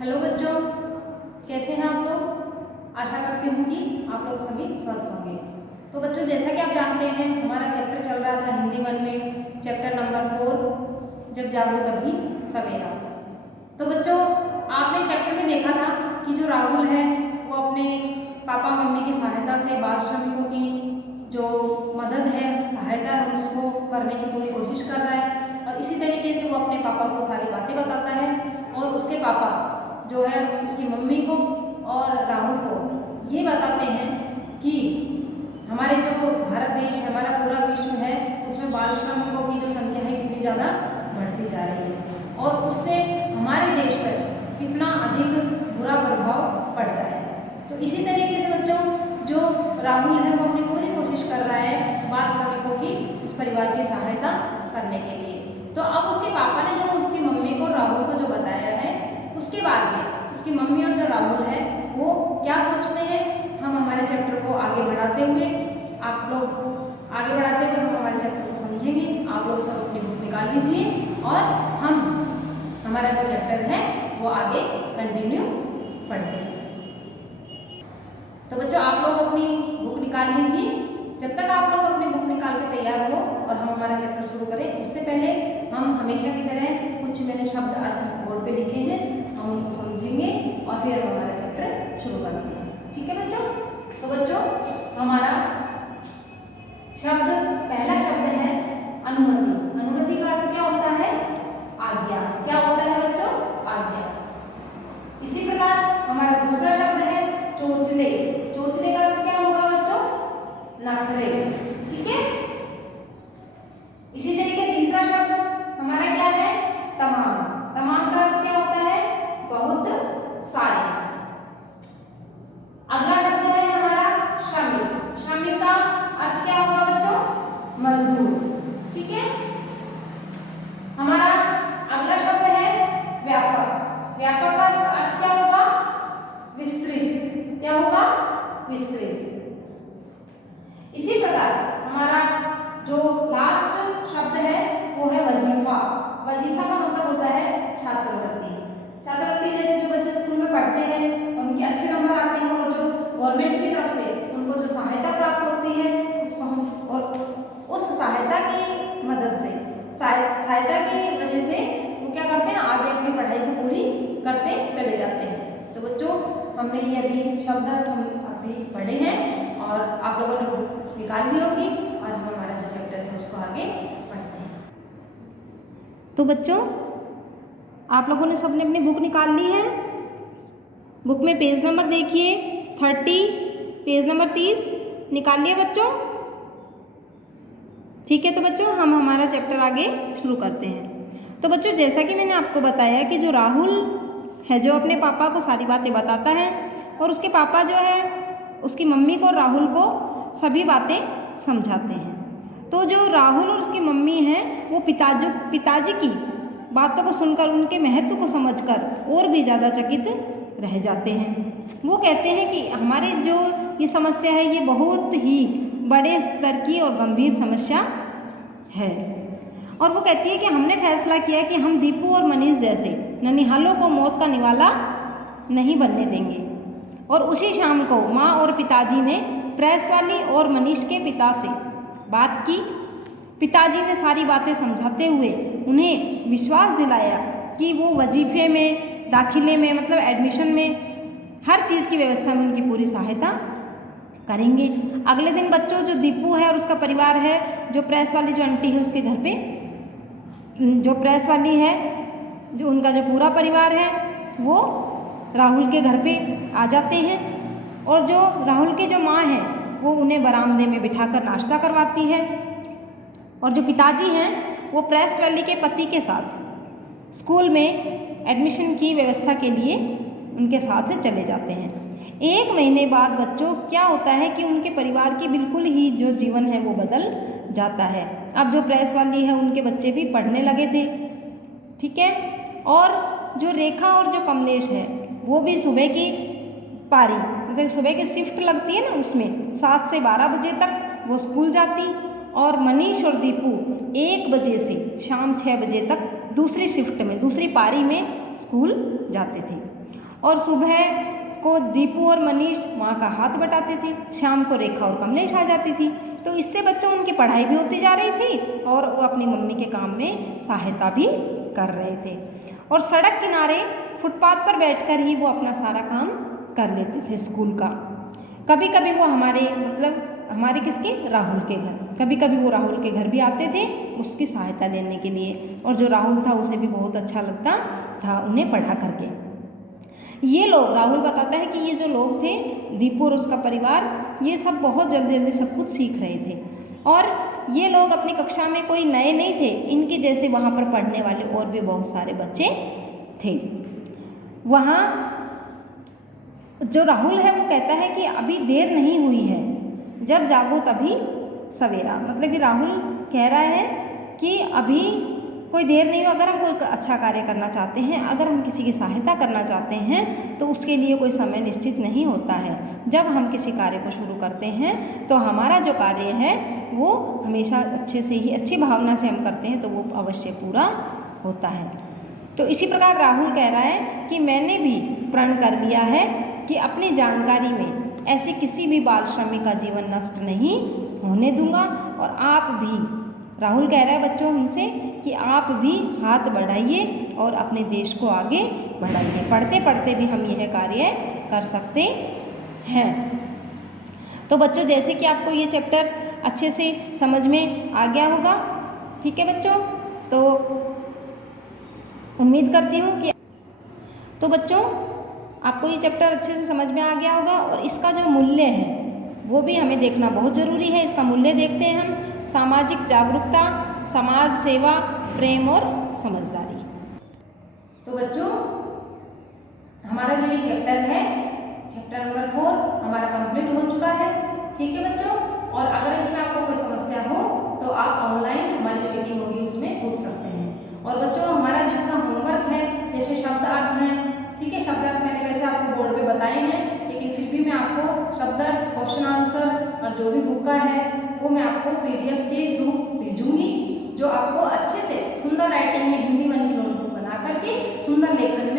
Hello बच्चों, कैसे हैं आप लोग। आशा करती हूँ कि आप लोग सभी स्वस्थ होंगे। तो बच्चों, जैसा कि आप जानते हैं, हमारा चैप्टर चल रहा था हिंदी 1 में, चैप्टर नंबर 4, जब जागो तभी सवेरा। तो बच्चों, आपने चैप्टर में देखा था कि जो राहुल है वो अपने पापा मम्मी की सहायता से बाल श्रमिकों की जो मदद है, सहायता है, उसको करने की पूरी कोशिश कर रहा है। और इसी तरीके से वो अपने पापा को सारी बातें बताता है और उसके पापा जो है उसकी मम्मी को और राहुल को ये बताते हैं कि हमारे जो भारत देश, हमारा पूरा विश्व है, उसमें बाल श्रमिकों की जो संख्या है कितनी ज़्यादा बढ़ती जा रही है और उससे हमारे देश पर कितना अधिक बुरा प्रभाव पड़ता है। तो इसी तरीके से बच्चों, जो राहुल है वो अपनी पूरी कोशिश कर रहा है बाल श्रमिकों की इस परिवार की सहायता करने के लिए। तो अब उसके पापा ने जो उसकी मम्मी को राहुल को जो बताया है, उसके बाद में उसकी मम्मी और जो राहुल है वो क्या सोचते हैं, हम हमारे चैप्टर को आगे बढ़ाते हुए, आप लोग आगे बढ़ाते हुए हम हमारे चैप्टर को समझेंगे। आप लोग सब अपनी बुक निकाल लीजिए और हम हमारा जो चैप्टर है वो आगे कंटिन्यू पढ़ते हैं। तो बच्चों, आप लोग अपनी बुक निकाल लीजिए। जब तक आप लोग अपनी बुक निकाल के तैयार हो और हम हमारा चैप्टर शुरू करें, उससे पहले हम हमेशा की तरह कुछ मैंने शब्द अर्थ बोर्ड पे लिखे हैं, हम उनको समझेंगे और फिर हम हमारा चैप्टर शुरू करते हैं। ठीक है बच्चों। तो बच्चों, हमारा पहला शब्द है अनुमति। अनुमति का अर्थ क्या होता है? आज्ञा। क्या होता है बच्चों? आज्ञा। इसी प्रकार हमारा दूसरा शब्द है चोचले। चोचले का अर्थ क्या होगा बच्चों? नखरे। ठीक है। इसी तरीके तीसरा शब्द हमारा क्या है? तमाम। तमाम का अर्थ क्या होता है? बहुत सारे। अगला शब्द है हमारा श्रमिक। श्रमिक का अर्थ क्या होगा बच्चों? मजदूर। ठीक है। हमारा अगला शब्द है व्यापक। व्यापक का अर्थ क्या होगा? विस्तृत। क्या होगा? विस्तृत। इसी प्रकार हमारा जो लास्ट शब्द है वो है वजीफा। वजीफा का मतलब होता है छात्रवृत्ति। छात्रवृत्ति जैसे जो बच्चे स्कूल में पढ़ते हैं और उनके अच्छे नंबर आते हैं और जो गवर्नमेंट की तरफ से उनको जो सहायता प्राप्त होती है उसको हम, और उस सहायता की मदद से, सहायता की वजह से वो क्या करते हैं, आगे अपनी पढ़ाई को पूरी करते चले जाते हैं। तो बच्चों, हमने ये अभी शब्द हम अभी पढ़े हैं और आप लोगों ने निकाल ली होगी और हम हमारा जो चैप्टर है उसको आगे पढ़ते हैं। तो बच्चों, आप लोगों ने सबने अपनी बुक निकाल ली है। बुक में पेज नंबर देखिए 30, पेज नंबर 30 निकाल लिया बच्चों। ठीक है। तो बच्चों, हम हमारा चैप्टर आगे शुरू करते हैं। तो बच्चों, जैसा कि मैंने आपको बताया कि जो राहुल है जो अपने पापा को सारी बातें बताता है और उसके पापा जो है उसकी मम्मी को, राहुल को सभी बातें समझाते हैं। तो जो राहुल और उसकी मम्मी हैं वो पिताजी की बातों को सुनकर, उनके महत्व को समझकर और भी ज़्यादा चकित रह जाते हैं। वो कहते हैं कि हमारी जो ये समस्या है ये बहुत ही बड़े स्तर की और गंभीर समस्या है। और वो कहती है कि हमने फैसला किया कि हम दीपू और मनीष जैसे ननिहालों को मौत का निवाला नहीं बनने देंगे। और उसी शाम को माँ और पिताजी ने प्रेस वाली और मनीष के पिता से बात की। पिताजी ने सारी बातें समझाते हुए उन्हें विश्वास दिलाया कि वो वजीफे में, दाखिले में, मतलब एडमिशन में, हर चीज़ की व्यवस्था में उनकी पूरी सहायता करेंगे। अगले दिन बच्चों, जो दीपू है और उसका परिवार है, जो प्रेस वाली जो आंटी है उसके घर पे, जो प्रेस वाली है, जो उनका जो पूरा परिवार है वो राहुल के घर पे आ जाते हैं। और जो राहुल की जो माँ है वो उन्हें बरामदे में बिठाकर नाश्ता करवाती है। और जो पिताजी हैं वो प्रेस वाली के पति के साथ स्कूल में एडमिशन की व्यवस्था के लिए उनके साथ चले जाते हैं। 1 महीने बाद बच्चों क्या होता है कि उनके परिवार की बिल्कुल ही जो जीवन है वो बदल जाता है। अब जो प्रेस वाली है उनके बच्चे भी पढ़ने लगे थे। ठीक है। और जो रेखा और जो कमलेश है वो भी सुबह की पारी, मतलब सुबह की शिफ्ट लगती है ना, उसमें 7 से 12 बजे तक वो स्कूल जाती। और मनीष और दीपू 1 बजे से शाम 6 बजे तक दूसरी शिफ्ट में, दूसरी पारी में स्कूल जाते थे। और सुबह को दीपू और मनीष माँ का हाथ बटाते थे, शाम को रेखा और कमलेश आ जाती थी। तो इससे बच्चों उनकी पढ़ाई भी होती जा रही थी और वो अपनी मम्मी के काम में सहायता भी कर रहे थे। और सड़क किनारे फुटपाथ पर बैठकर ही वो अपना सारा काम कर लेते थे स्कूल का। कभी कभी वो हमारे किसके, राहुल के घर, कभी कभी वो राहुल के घर भी आते थे उसकी सहायता लेने के लिए। और जो राहुल था उसे भी बहुत अच्छा लगता था उन्हें पढ़ा करके। ये लोग, राहुल बताता है कि ये जो लोग थे, दीपू और उसका परिवार, ये सब बहुत जल्दी जल्दी सब कुछ सीख रहे थे। और ये लोग अपनी कक्षा में कोई नए नहीं थे, इनके जैसे वहाँ पर पढ़ने वाले और भी बहुत सारे बच्चे थे। वहाँ जो राहुल है वो कहता है कि अभी देर नहीं हुई है, जब जागो तभी सवेरा। मतलब कि राहुल कह रहा है कि अभी कोई देर नहीं हो। अगर हम कोई अच्छा कार्य करना चाहते हैं, अगर हम किसी की सहायता करना चाहते हैं तो उसके लिए कोई समय निश्चित नहीं होता है। जब हम किसी कार्य को शुरू करते हैं तो हमारा जो कार्य है वो हमेशा अच्छे से ही, अच्छी भावना से हम करते हैं तो वो अवश्य पूरा होता है। तो इसी प्रकार राहुल कह रहा है कि मैंने भी प्रण कर लिया है कि अपनी जानकारी में ऐसे किसी भी बाल श्रमिक का जीवन नष्ट नहीं होने दूंगा। और आप भी, राहुल कह रहा है बच्चों हमसे कि आप भी हाथ बढ़ाइए और अपने देश को आगे बढ़ाइए। पढ़ते पढ़ते भी हम यह कार्य कर सकते हैं। तो बच्चों जैसे कि आपको ये चैप्टर अच्छे से समझ में आ गया होगा, ठीक है बच्चों, तो उम्मीद करती हूँ कि तो बच्चों आपको ये चैप्टर अच्छे से समझ में आ गया होगा। और इसका जो मूल्य है वो भी हमें देखना बहुत ज़रूरी है। इसका मूल्य देखते हैं हम, सामाजिक जागरूकता, समाज सेवा, प्रेम और समझदारी। तो बच्चों हमारा जो ये चैप्टर है, चैप्टर नंबर 4 हमारा कंप्लीट हो चुका है, ठीक है बच्चों। और अगर इसमें आपको कोई समस्या हो तो आप ऑनलाइन हमारी जो मीटिंग होगी उसमें पूछ सकते हैं। और बच्चों हमारा जो इसका होमवर्क है, जैसे शब्द अर्थ हैं, ठीक है, शब्द अर्थ मैंने वैसे आपको बोर्ड पे बताए हैं, लेकिन फिर भी मैं आपको शब्द अर्थ, क्वेश्चन आंसर और जो भी बुक का है वो मैं आपको PDF के थ्रू भेजूंगी, जो आपको अच्छे से सुंदर राइटिंग में हिंदी मन की नोटबुक बना करके सुंदर लेखन